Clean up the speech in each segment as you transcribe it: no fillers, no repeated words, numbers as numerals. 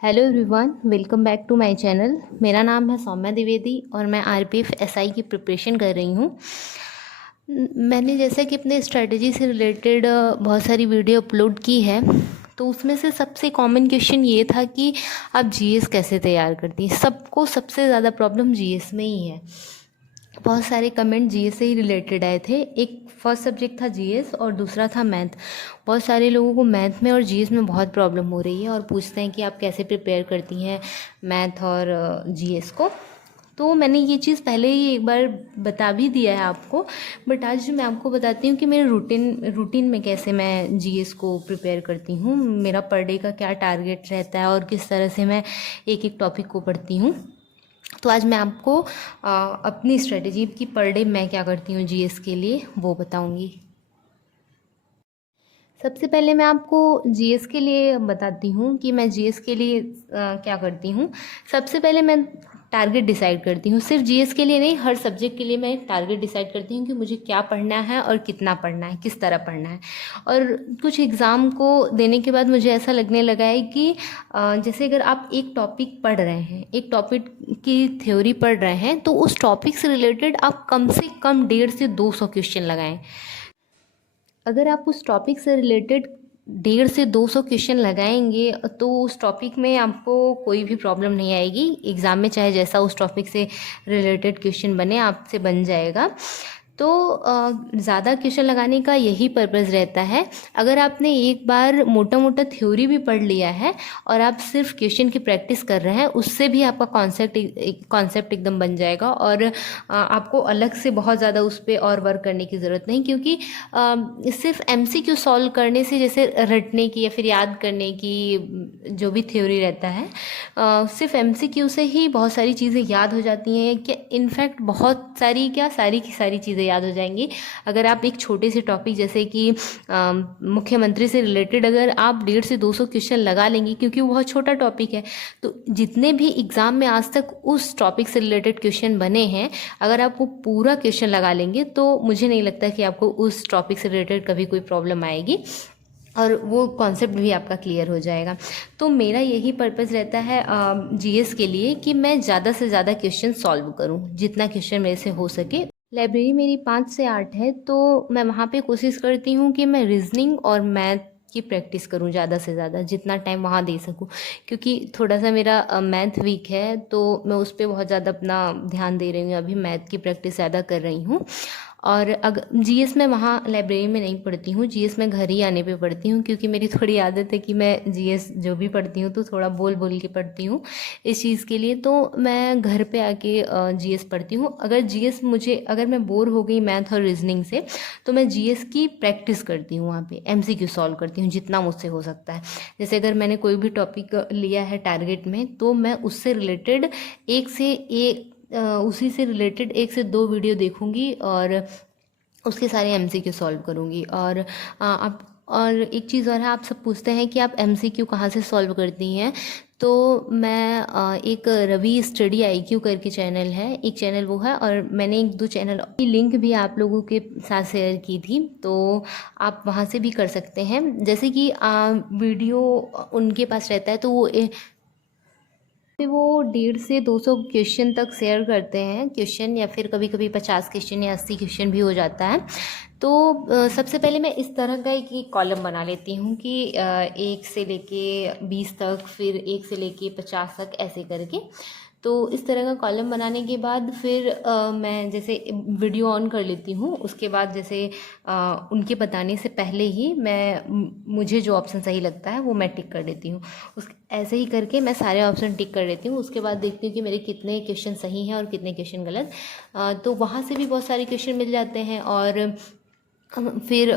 Hello everyone, welcome back to my channel. मेरा नाम है सौम्या द्विवेदी और मैं आरपीएफ एसआई की प्रिपरेशन कर रही हूँ। मैंने जैसे कि अपने स्ट्रेटजी से रिलेटेड बहुत सारी वीडियो अपलोड की है, तो उसमें से सबसे कॉमन क्वेश्चन ये था कि आप जीएस कैसे तैयार करती हैं। सबको सबसे ज़्यादा प्रॉब्लम जीएस में ही है। बहुत सारे कमेंट जीएस से ही रिलेटेड आए थे। एक फर्स्ट सब्जेक्ट था जीएस और दूसरा था मैथ। बहुत सारे लोगों को मैथ में और जीएस में बहुत प्रॉब्लम हो रही है और पूछते हैं कि आप कैसे प्रिपेयर करती हैं मैथ और जीएस को। तो मैंने ये चीज़ पहले ही एक बार बता भी दिया है आपको, बट आज मैं आपको बताती हूँ कि मेरे रूटीन में कैसे मैं जीएस को प्रिपेयर करती हूँ, मेरा पर डे का क्या टारगेट रहता है और किस तरह से मैं एक एक टॉपिक को पढ़ती हूँ। तो आज मैं आपको अपनी स्ट्रेटजी की पर डे मैं क्या करती हूँ जीएस के लिए वो बताऊँगी। सबसे पहले मैं आपको जीएस के लिए बताती हूँ कि मैं जीएस के लिए क्या करती हूँ। सबसे पहले मैं टारगेट डिसाइड करती हूँ, सिर्फ जीएस के लिए नहीं, हर सब्जेक्ट के लिए मैं टारगेट डिसाइड करती हूँ कि मुझे क्या पढ़ना है और कितना पढ़ना है, किस तरह पढ़ना है। और कुछ एग्ज़ाम को देने के बाद मुझे ऐसा लगने लगा है कि जैसे अगर आप एक टॉपिक पढ़ रहे हैं, एक टॉपिक की थ्योरी पढ़ रहे हैं, तो उस टॉपिक से रिलेटेड आप कम से कम 150 से 200 क्वेश्चन लगाएं। अगर आप उस टॉपिक से रिलेटेड 150 से 200 क्वेश्चन लगाएंगे तो उस टॉपिक में आपको कोई भी प्रॉब्लम नहीं आएगी। एग्ज़ाम में चाहे जैसा उस टॉपिक से रिलेटेड क्वेश्चन बने, आपसे बन जाएगा। तो ज़्यादा क्वेश्चन लगाने का यही पर्पज़ रहता है। अगर आपने एक बार मोटा मोटा थ्योरी भी पढ़ लिया है और आप सिर्फ क्वेश्चन की प्रैक्टिस कर रहे हैं, उससे भी आपका कॉन्सेप्ट एकदम बन जाएगा और आपको अलग से बहुत ज़्यादा उस पर और वर्क करने की ज़रूरत नहीं, क्योंकि सिर्फ एमसीक्यू सॉल्व करने से, जैसे रटने की या फिर याद करने की जो भी थ्योरी रहता है, सिर्फ एमसीक्यू से ही बहुत सारी चीज़ें याद हो जाती हैं। कि इनफैक्ट बहुत सारी, क्या सारी की सारी चीज़ें याद हो जाएंगी अगर आप एक छोटे से टॉपिक जैसे कि मुख्यमंत्री से रिलेटेड अगर आप 150 से 200 क्वेश्चन लगा लेंगी, क्योंकि वो बहुत छोटा टॉपिक है। तो जितने भी एग्ज़ाम में आज तक उस टॉपिक से रिलेटेड क्वेश्चन बने हैं, अगर आप वो पूरा क्वेश्चन लगा लेंगे तो मुझे नहीं लगता कि आपको उस टॉपिक से रिलेटेड कभी कोई प्रॉब्लम आएगी और वो कॉन्सेप्ट भी आपका क्लियर हो जाएगा। तो मेरा यही पर्पज़ रहता है जीएस के लिए कि मैं ज़्यादा से ज़्यादा क्वेश्चन सॉल्व करूं, जितना क्वेश्चन मेरे से हो सके। लाइब्रेरी मेरी 5 से 8 है, तो मैं वहाँ पे कोशिश करती हूँ कि मैं रीजनिंग और मैथ की प्रैक्टिस करूँ ज़्यादा से ज़्यादा, जितना टाइम वहाँ दे सकूँ। क्योंकि थोड़ा सा मेरा मैथ वीक है, तो मैं उस पर बहुत ज़्यादा अपना ध्यान दे रही हूँ, अभी मैथ की प्रैक्टिस ज़्यादा कर रही हूँ। और अगर जीएस मैं वहाँ लाइब्रेरी में नहीं पढ़ती हूँ, जीएस मैं घर ही आने पे पढ़ती हूँ, क्योंकि मेरी थोड़ी आदत है कि मैं जीएस जो भी पढ़ती हूँ तो थोड़ा बोल बोल के पढ़ती हूँ। इस चीज़ के लिए तो मैं घर पे आके जीएस पढ़ती हूँ। अगर जीएस मुझे, अगर मैं बोर हो गई मैथ और रीजनिंग से, तो मैं जीएस की प्रैक्टिस करती हूँ, वहाँ पे एमसीक्यू सॉल्व करती हूँ जितना मुझसे हो सकता है। जैसे अगर मैंने कोई भी टॉपिक लिया है टारगेट में, तो मैं उससे रिलेटेड उसी से रिलेटेड 1 से 2 वीडियो देखूंगी और उसके सारे एमसीक्यू सॉल्व करूंगी। और आप, और एक चीज़ और है, आप सब पूछते हैं कि आप एमसीक्यू कहाँ से सॉल्व करती हैं। तो मैं एक रवि स्टडी आईक्यू करके चैनल है, एक चैनल वो है, और मैंने 1-2 चैनल की लिंक भी आप लोगों के साथ शेयर की थी, तो आप वहाँ से भी कर सकते हैं। जैसे कि वीडियो उनके पास रहता है, तो वो 150 से 200 क्वेश्चन तक शेयर करते हैं क्वेश्चन, या फिर कभी कभी 50 क्वेश्चन या 80 क्वेश्चन भी हो जाता है। तो सबसे पहले मैं इस तरह का एक कॉलम बना लेती हूँ कि 1 से लेके 20 तक, फिर 1 से लेके 50 तक, ऐसे करके। तो इस तरह का कॉलम बनाने के बाद फिर मैं जैसे वीडियो ऑन कर लेती हूँ। उसके बाद जैसे उनके बताने से पहले ही मुझे जो ऑप्शन सही लगता है वो मैं टिक कर देती हूँ। ऐसे ही करके मैं सारे ऑप्शन टिक कर लेती हूँ। उसके बाद देखती हूँ कि मेरे कितने क्वेश्चन सही हैं और कितने क्वेश्चन गलत। तो वहाँ से भी बहुत सारे क्वेश्चन मिल जाते हैं। और फिर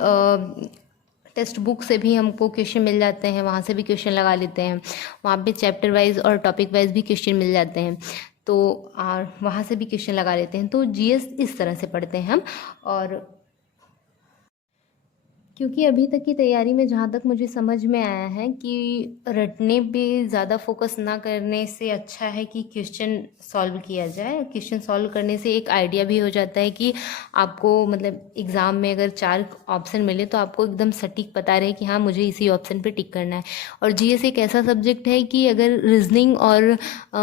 टेक्स्ट बुक से भी हमको क्वेश्चन मिल जाते हैं, वहाँ से भी क्वेश्चन लगा लेते हैं। वहाँ पे चैप्टर वाइज और टॉपिक वाइज भी क्वेश्चन मिल जाते हैं, तो वहाँ से भी क्वेश्चन लगा लेते हैं। तो जीएस इस तरह से पढ़ते हैं हम। और क्योंकि अभी तक की तैयारी में जहाँ तक मुझे समझ में आया है कि रटने पे ज़्यादा फोकस ना करने से अच्छा है कि क्वेश्चन सॉल्व किया जाए। क्वेश्चन सॉल्व करने से एक आइडिया भी हो जाता है कि आपको मतलब एग्ज़ाम में अगर 4 ऑप्शन मिले तो आपको एकदम सटीक पता रहे कि हाँ मुझे इसी ऑप्शन पे टिक करना है। और जीएस एक ऐसा सब्जेक्ट है कि अगर रीजनिंग और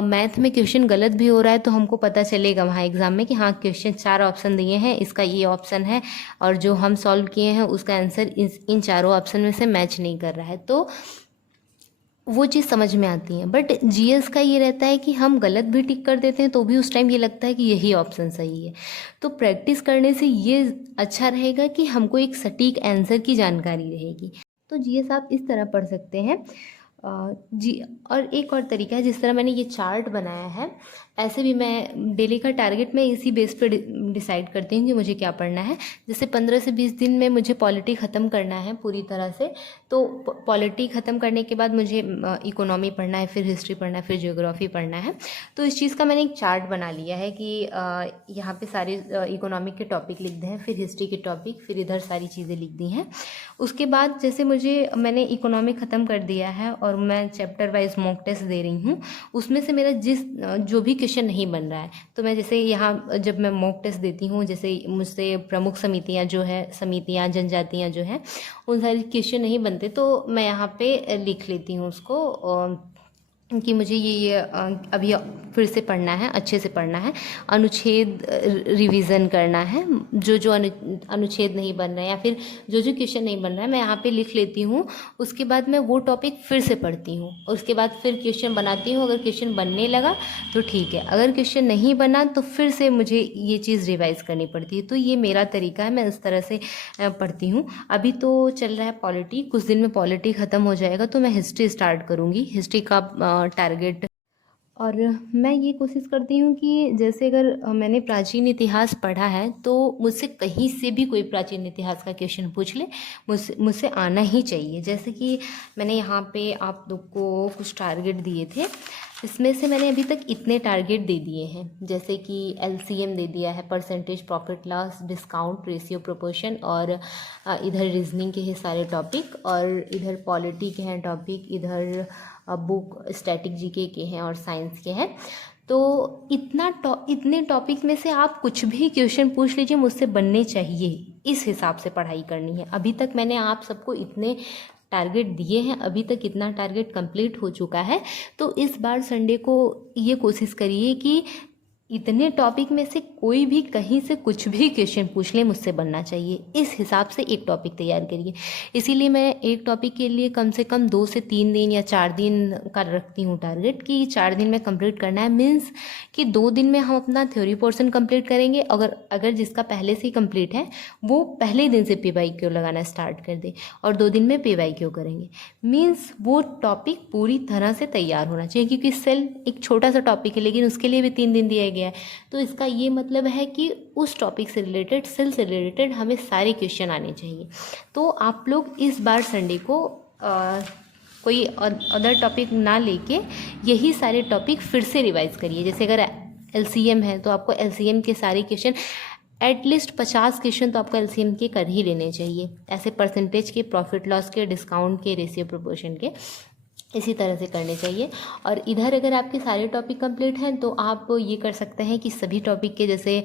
मैथ में क्वेश्चन गलत भी हो रहा है तो हमको पता चलेगा वहाँ एग्ज़ाम में कि हाँ क्वेश्चन 4 ऑप्शन दिए हैं, इसका ये ऑप्शन है और जो हम सॉल्व किए हैं उसका आंसर इन चारों ऑप्शन में से मैच नहीं कर रहा है, तो वो चीज़ समझ में आती है। बट जीएस का ये रहता है कि हम गलत भी टिक कर देते हैं तो भी उस टाइम ये लगता है कि यही ऑप्शन सही है। तो प्रैक्टिस करने से ये अच्छा रहेगा कि हमको एक सटीक आंसर की जानकारी रहेगी। तो जीएस आप इस तरह पढ़ सकते हैं। जी, और एक और तरीका है, जिस तरह मैंने ये चार्ट बनाया है ऐसे भी मैं डेली का टारगेट मैं इसी बेस पे डिसाइड करती हूँ कि मुझे क्या पढ़ना है। जैसे 15 से 20 दिन में मुझे पॉलिटी ख़त्म करना है पूरी तरह से, तो पॉलिटी ख़त्म करने के बाद मुझे इकोनॉमी पढ़ना है, फिर हिस्ट्री पढ़ना है, फिर ज्योग्राफी पढ़ना है। तो इस चीज़ का मैंने एक चार्ट बना लिया है कि यहाँ पे सारे इकोनॉमिक के टॉपिक लिख दिए हैं, फिर हिस्ट्री के टॉपिक, फिर इधर सारी चीज़ें लिख दी हैं। उसके बाद जैसे मैंने इकोनॉमी ख़त्म कर दिया है और मैं चैप्टर वाइज मॉक टेस्ट दे रही हूँ, उसमें से मेरा जो भी क्वेश्चन नहीं बन रहा है तो मैं जैसे यहाँ जब मैं मॉक टेस्ट देती हूँ, जैसे मुझसे प्रमुख समितियाँ जनजातियाँ जो हैं उन सारे क्वेश्चन नहीं बनते तो मैं यहाँ पे लिख लेती हूँ उसको कि मुझे ये अभी फिर से पढ़ना है, अच्छे से पढ़ना है, अनुच्छेद रिवीजन करना है, जो अनुच्छेद नहीं बन रहा है या फिर जो क्वेश्चन नहीं बन रहा है मैं यहाँ पे लिख लेती हूँ। उसके बाद मैं वो टॉपिक फिर से पढ़ती हूँ, उसके बाद फिर क्वेश्चन बनाती हूँ। अगर क्वेश्चन बनने लगा तो ठीक है, अगर क्वेश्चन नहीं बना तो फिर से मुझे ये चीज़ रिवाइज़ करनी पड़ती है। तो ये मेरा तरीका है, मैं इस तरह से पढ़ती हूँ। अभी तो चल रहा है पॉलिटी, कुछ दिन में पॉलिटी ख़त्म हो जाएगा तो मैं हिस्ट्री स्टार्ट करूँगी, हिस्ट्री का टारगेट। और मैं ये कोशिश करती हूँ कि जैसे अगर मैंने प्राचीन इतिहास पढ़ा है तो मुझसे कहीं से भी कोई प्राचीन इतिहास का क्वेश्चन पूछ ले, मुझसे आना ही चाहिए। जैसे कि मैंने यहाँ पे आप लोग को कुछ टारगेट दिए थे, इसमें से मैंने अभी तक इतने टारगेट दे दिए हैं। जैसे कि एलसीएम दे दिया है, percentage profit loss, discount ratio proportion, और इधर रीजनिंग के हैं सारे टॉपिक, और इधर पॉलिटी के हैं टॉपिक, इधर बुक स्टैटिक जीके के हैं और साइंस के हैं। तो इतने टॉपिक में से आप कुछ भी क्वेश्चन पूछ लीजिए, मुझसे बनने चाहिए, इस हिसाब से पढ़ाई करनी है। अभी तक मैंने आप सबको इतने टारगेट दिए हैं, अभी तक इतना टारगेट कंप्लीट हो चुका है। तो इस बार संडे को ये कोशिश करिए कि इतने टॉपिक में से कोई भी कहीं से कुछ भी क्वेश्चन पूछ ले, मुझसे बनना चाहिए, इस हिसाब से एक टॉपिक तैयार करिए। इसीलिए मैं एक टॉपिक के लिए कम से कम 2 से 3 दिन या 4 दिन का रखती हूँ टारगेट कि 4 दिन में कंप्लीट करना है। मीन्स कि 2 दिन में हम अपना थ्योरी पोर्शन कंप्लीट करेंगे, अगर जिसका पहले से ही कंप्लीट है वो पहले दिन से PYQ लगाना स्टार्ट कर दे, और 2 दिन में PYQ करेंगे। मीन्स वो टॉपिक पूरी तरह से तैयार होना चाहिए, क्योंकि सेल एक छोटा सा टॉपिक है लेकिन उसके लिए भी 3 दिन दिया गया है। तो इसका ये मतलब है कि उस टॉपिक से रिलेटेड, सेल से रिलेटेड हमें सारे क्वेश्चन आने चाहिए। तो आप लोग इस बार संडे को कोई अदर टॉपिक ना लेके यही सारे टॉपिक फिर से रिवाइज करिए। जैसे अगर LCM है तो आपको LCM के सारे क्वेश्चन, एटलीस्ट 50 क्वेश्चन तो आपको LCM के कर ही लेने चाहिए। ऐसे परसेंटेज के, प्रॉफिट लॉस के, डिस्काउंट के, रेशियो प्रोपोर्शन के, इसी तरह से करने चाहिए। और इधर अगर आपके सारे टॉपिक कंप्लीट हैं तो आप ये कर सकते हैं कि सभी टॉपिक के, जैसे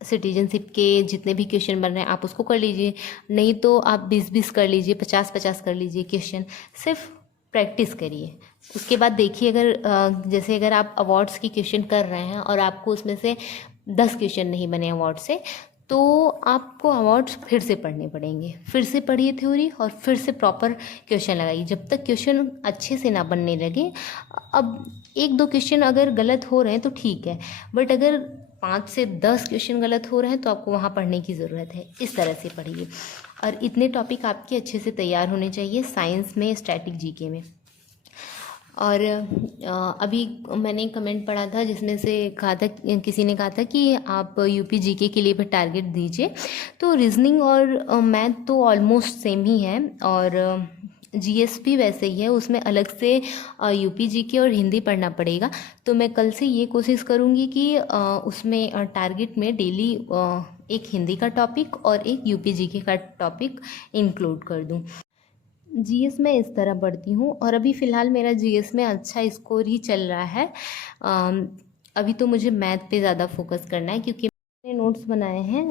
सिटीजनशिप के जितने भी क्वेश्चन बन रहे हैं आप उसको कर लीजिए, नहीं तो आप 20-20 कर लीजिए, 50-50 कर लीजिए क्वेश्चन, सिर्फ प्रैक्टिस करिए। उसके बाद देखिए, जैसे अगर आप अवार्ड्स की क्वेश्चन कर रहे हैं और आपको उसमें से 10 क्वेश्चन नहीं बने अवार्ड से, तो आपको अवार्ड्स फिर से पढ़ने पड़ेंगे। फिर से पढ़िए थ्योरी और फिर से प्रॉपर क्वेश्चन लगाइए, जब तक क्वेश्चन अच्छे से ना बनने लगे। अब 1-2 क्वेश्चन अगर गलत हो रहे हैं तो ठीक है, बट अगर 5 से 10 क्वेश्चन गलत हो रहे हैं तो आपको वहाँ पढ़ने की ज़रूरत है। इस तरह से पढ़िए, और इतने टॉपिक आपके अच्छे से तैयार होने चाहिए साइंस में, स्टैटिक जीके में। और अभी मैंने कमेंट पढ़ा था जिसमें से किसी ने कहा था कि आप UP GK के लिए भी टारगेट दीजिए। तो रीजनिंग और मैथ तो ऑलमोस्ट सेम ही है, और जीएस भी वैसे ही है, उसमें अलग से यूपी जीके और हिंदी पढ़ना पड़ेगा। तो मैं कल से ये कोशिश करूँगी कि उसमें टारगेट में डेली एक हिंदी का टॉपिक और एक यूपी जीके का टॉपिक इंक्लूड कर दूँ। जीएस मैं इस तरह पढ़ती हूँ और अभी फ़िलहाल मेरा जीएस में अच्छा स्कोर ही चल रहा है। अभी तो मुझे मैथ पे ज़्यादा फोकस करना है, क्योंकि मैंने नोट्स बनाए हैं।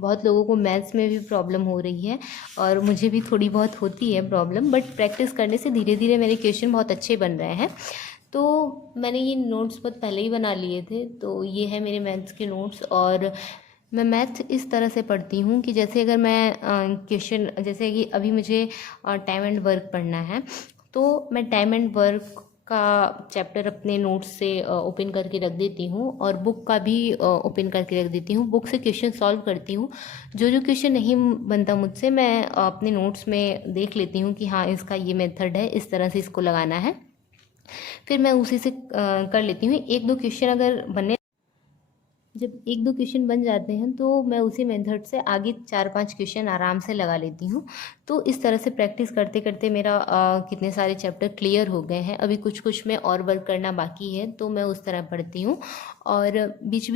बहुत लोगों को मैथ्स में भी प्रॉब्लम हो रही है और मुझे भी थोड़ी बहुत होती है प्रॉब्लम, बट प्रैक्टिस करने से धीरे धीरे मेरे क्वेश्चन बहुत अच्छे बन रहे हैं। तो मैंने ये नोट्स बहुत पहले ही बना लिए थे, तो ये है मेरे मैथ्स के नोट्स। और मैं मैथ इस तरह से पढ़ती हूँ कि जैसे अगर मैं क्वेश्चन, जैसे कि अभी मुझे टाइम एंड वर्क पढ़ना है, तो मैं टाइम एंड वर्क का चैप्टर अपने नोट्स से ओपन करके रख देती हूँ और बुक का भी ओपन करके रख देती हूँ। बुक से क्वेश्चन सॉल्व करती हूँ। जो जो क्वेश्चन नहीं बनता मुझसे, मैं अपने नोट्स में देख लेती हूँ कि हाँ, इसका ये मेथड है, इस तरह से इसको लगाना है। फिर मैं उसी से कर लेती हूँ। एक दो क्वेश्चन अगर बने, जब एक दो क्वेश्चन बन जाते हैं तो मैं उसी मेथड से आगे 4-5 क्वेश्चन आराम से लगा लेती हूँ। तो इस तरह से प्रैक्टिस करते करते मेरा कितने सारे चैप्टर क्लियर हो गए हैं। अभी कुछ कुछ में और वर्क करना बाकी है, तो मैं उस तरह पढ़ती हूँ। और बीच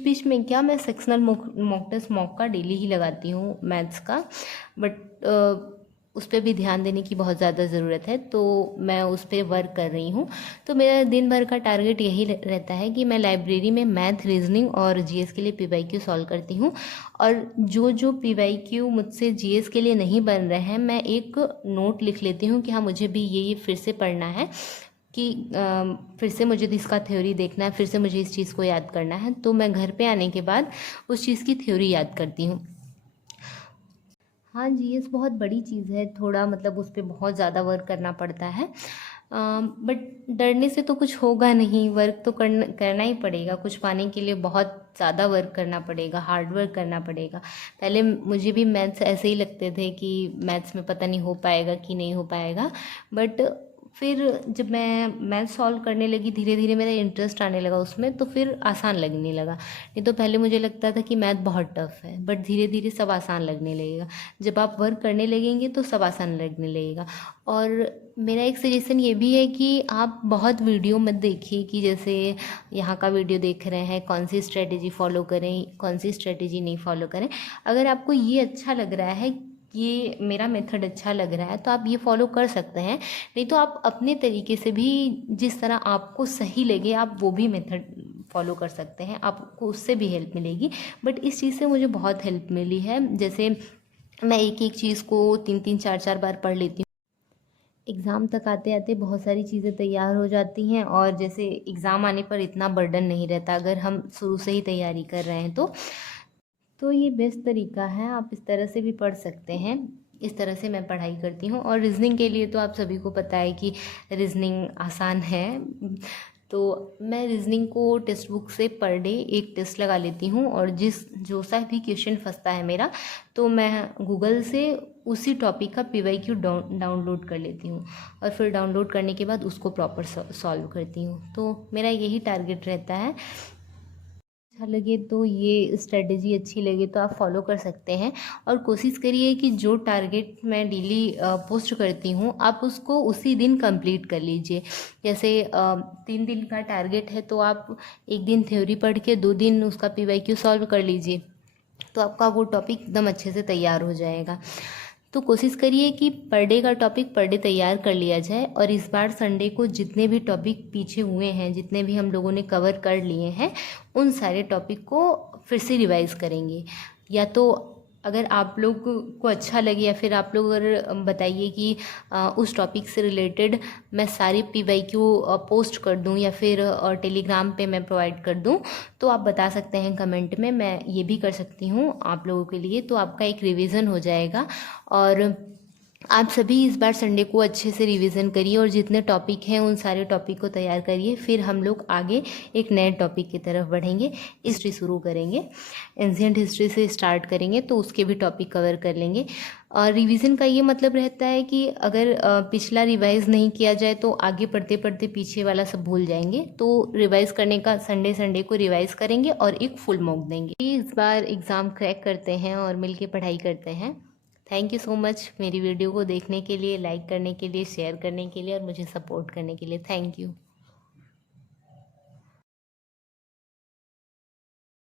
बीच में क्या, मैं सेक्शनल मॉक टेस्ट मॉक का डेली ही लगाती हूँ मैथ्स का, बट उस पर भी ध्यान देने की बहुत ज़्यादा ज़रूरत है, तो मैं उस पर वर्क कर रही हूँ। तो मेरा दिन भर का टारगेट यही रहता है कि मैं लाइब्रेरी में मैथ, रीजनिंग और जीएस के लिए पीवाईक्यू सॉल्व करती हूँ। और जो जो पीवाईक्यू मुझसे जीएस के लिए नहीं बन रहे हैं, मैं एक नोट लिख लेती हूँ कि हाँ, मुझे भी ये फिर से पढ़ना है, कि फिर से मुझे इसका थ्योरी देखना है, फिर से मुझे इस चीज़ को याद करना है। तो मैं घर पे आने के बाद उस चीज़ की थ्योरी याद करती हूँ। हाँ, जीएस बहुत बड़ी चीज़ है, थोड़ा मतलब उस पर बहुत ज़्यादा वर्क करना पड़ता है। बट डरने से तो कुछ होगा नहीं, वर्क तो करना ही पड़ेगा। कुछ पाने के लिए बहुत ज़्यादा वर्क करना पड़ेगा, हार्ड वर्क करना पड़ेगा। पहले मुझे भी मैथ्स ऐसे ही लगते थे कि मैथ्स में पता नहीं हो पाएगा कि नहीं हो पाएगा, बट फिर जब मैं मैथ सॉल्व करने लगी, धीरे धीरे मेरा इंटरेस्ट आने लगा उसमें, तो फिर आसान लगने लगा। नहीं तो पहले मुझे लगता था कि मैथ बहुत टफ है, बट धीरे धीरे सब आसान लगने लगेगा। जब आप वर्क करने लगेंगे तो सब आसान लगने लगेगा। और मेरा एक सजेशन ये भी है कि आप बहुत वीडियो मत देखिए, कि जैसे यहाँ का वीडियो देख रहे हैं, कौन सी स्ट्रेटेजी फॉलो करें, कौन सी स्ट्रेटेजी नहीं फॉलो करें। अगर आपको ये अच्छा लग रहा है, ये मेरा मेथड अच्छा लग रहा है, तो आप ये फॉलो कर सकते हैं। नहीं तो आप अपने तरीके से भी, जिस तरह आपको सही लगे, आप वो भी मेथड फॉलो कर सकते हैं, आपको उससे भी हेल्प मिलेगी। बट इस चीज़ से मुझे बहुत हेल्प मिली है। जैसे मैं एक एक चीज़ को 3-3 4-4 बार पढ़ लेती हूँ। एग्ज़ाम तक आते आते बहुत सारी चीज़ें तैयार हो जाती हैं, और जैसे एग्ज़ाम आने पर इतना बर्डन नहीं रहता अगर हम शुरू से ही तैयारी कर रहे हैं तो ये बेस्ट तरीका है। आप इस तरह से भी पढ़ सकते हैं। इस तरह से मैं पढ़ाई करती हूँ। और रीज़निंग के लिए तो आप सभी को पता है कि रीज़निंग आसान है, तो मैं रीज़निंग को टेक्स्ट बुक से पर डे एक टेस्ट लगा लेती हूँ। और जो सा भी क्वेश्चन फंसता है मेरा, तो मैं गूगल से उसी टॉपिक का पीवाईक्यू डाउनलोड कर लेती हूँ, और फिर डाउनलोड करने के बाद उसको प्रॉपर सॉल्व करती हूँ। तो मेरा यही टारगेट रहता है। अच्छा लगे तो, ये स्ट्रेटजी अच्छी लगे तो आप फॉलो कर सकते हैं। और कोशिश करिए कि जो टारगेट मैं डेली पोस्ट करती हूँ, आप उसको उसी दिन कंप्लीट कर लीजिए। जैसे 3 दिन का टारगेट है, तो आप एक दिन थ्योरी पढ़ के 2 दिन उसका पीवाईक्यू सॉल्व कर लीजिए, तो आपका वो टॉपिक एकदम अच्छे से तैयार हो जाएगा। तो कोशिश करिए कि पर डे का टॉपिक पर डे तैयार कर लिया जाए। और इस बार संडे को जितने भी टॉपिक पीछे हुए हैं, जितने भी हम लोगों ने कवर कर लिए हैं, उन सारे टॉपिक को फिर से रिवाइज़ करेंगे। या तो अगर आप लोग को अच्छा लगे, या फिर आप लोग अगर बताइए कि उस टॉपिक से रिलेटेड मैं सारी पीवाईक्यू पोस्ट कर दूं, या फिर टेलीग्राम पे मैं प्रोवाइड कर दूं, तो आप बता सकते हैं कमेंट में। मैं ये भी कर सकती हूँ आप लोगों के लिए, तो आपका एक रिवीजन हो जाएगा। और आप सभी इस बार संडे को अच्छे से रिवीजन करिए, और जितने टॉपिक हैं उन सारे टॉपिक को तैयार करिए। फिर हम लोग आगे एक नए टॉपिक की तरफ बढ़ेंगे। हिस्ट्री शुरू करेंगे, एंशिएंट हिस्ट्री से स्टार्ट करेंगे, तो उसके भी टॉपिक कवर कर लेंगे। और रिवीजन का ये मतलब रहता है कि अगर पिछला रिवाइज नहीं किया जाए तो आगे पढ़ते पढ़ते पीछे वाला सब भूल जाएंगे। तो रिवाइज करने का, संडे को रिवाइज करेंगे और एक फुल मॉक देंगे। इस बार एग्ज़ाम क्रैक करते हैं और मिलके पढ़ाई करते हैं। थैंक यू सो मच मेरी वीडियो को देखने के लिए, लाइक करने के लिए, शेयर करने के लिए और मुझे सपोर्ट करने के लिए। Thank you.